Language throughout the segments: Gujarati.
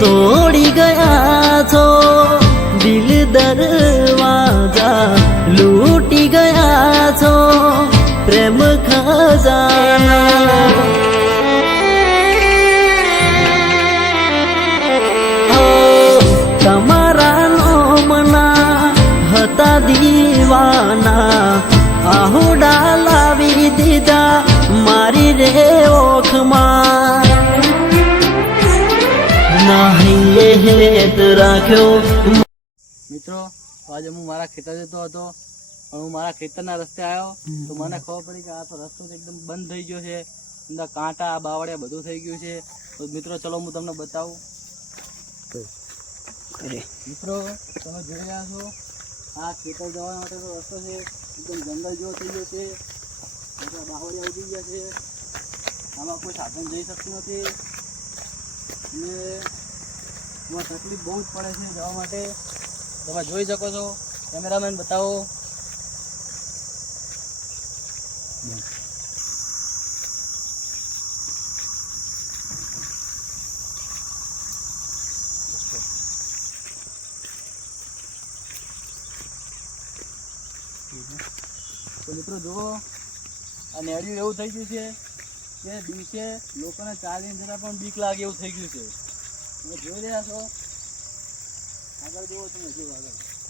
તોડી ગયા છો. દિલ દરવાજા લૂટી ગયા છો. પ્રેમ ખજાના. તમારા નોમના હતા દીવાના. મિત્રો આજે હું મારા ખેતર જતો હતો. પણ હું મારા ખેતરના રસ્તે આવ્યો. તો મને ખબર પડી કે આ તો રસ્તો તો એકદમ બંધ થઈ ગયો છે. અંદર કાંટા બાવળિયા બધું થઈ ગયું છે. તો મિત્રો ચલો હું તમને બતાવું. મિત્રો તમે જોઈ રહ્યા છો આ ખેતર જવા માટેનો રસ્તો છે. એકદમ જંગલ જેવો થઈ ગયો છે. બધા બાવળિયા ઉડી ગયા છે. આમાં કોઈ સાધન જઈ શકતું નથી. અને એમાં તકલીફ બહુ જ પડે છે જવા માટે. તમે જોઈ શકો છો. કેમેરામેન બતાવો. તો મિત્રો જુઓ, આ નેડિયું એવું થઈ ગયું છે કે દિવસે લોકોને ચાલીને જતાં પણ બીક લાગે એવું થઈ ગયું છે. જોઈ રહ્યા છો? આગળ જુઓ તમે જુઓ આગળ.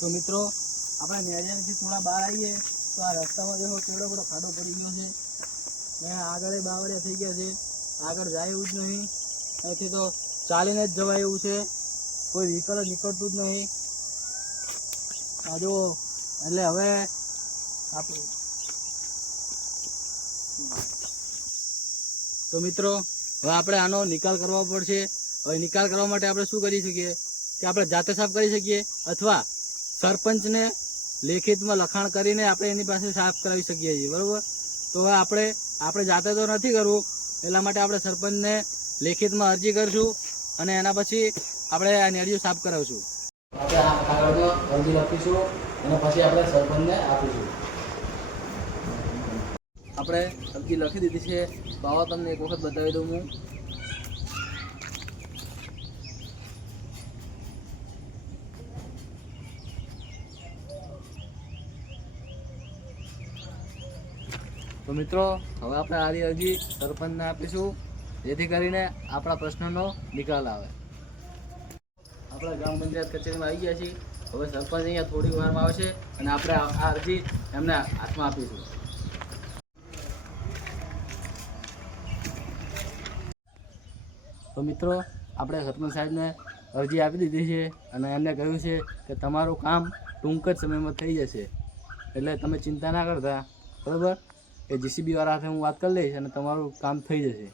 તો મિત્રો, આપણે નેરિયાથી થોડા બહાર આવીએ, તો આ રસ્તામાં જો કેવડો બધો ખાડો પડી ગયો છે. ને આગળ બાવળિયા થઈ ગયા છે. આગળ જાય એવું જ નહીં. અહીંથી તો ચાલીને જ જવાય એવું છે. કોઈ વ્હીકલ નીકળતું જ નહીં. આ જો એટલે હવે આપણે તો મિત્રો, હવે આપણે આનો નિકાલ કરવો પડશે. હવે નિકાલ કરવા માટે આપણે શું કરી શકીએ? કે આપણે જાતે સાફ કરી શકીએ? અથવા સરપંચને લેખિતમાં લખાણ કરીને આપણે એની પાસે સાફ કરાવી શકીએ છીએ બરોબર? તો હવે આપણે આપણે જાતે તો નથી કરવું એટલા માટે આપણે સરપંચને લેખિતમાં અરજી કરશું અને એના પછી આપણે આ નેડિયું સાફ કરાવશું. આપણે આ અરજી લખીશું અને પછી આપણે સરપંચને આપીશું. આપણે અરજી લખી દીધી છે. તો આવો તમને એક વખત બતાવી દઉં હું. તો મિત્રો, હવે આપણે આરી અરજી સરપંચને આપીશું. જેથી કરીને આપણા પ્રશ્નનો નિકાલ આવે. આપણે ગ્રામ પંચાયત કચેરીમાં આવી ગયા છીએ. હવે સરપંચ અહીંયા થોડી વારમાં આવશે અને આપણે આ અરજી એમને હાથમાં આપીશું. તો મિત્રો, આપણે સરપંચ સાહેબને અરજી આપી દીધી છે અને એમને કહ્યું છે કે તમારું કામ ટૂંક જ સમયમાં થઈ જશે. એટલે તમે ચિંતા ના કરતા. બરાબર? એ જીસીબી વાળા સાથે હું વાત કરી લઈશ અને તમારું કામ થઈ જશે.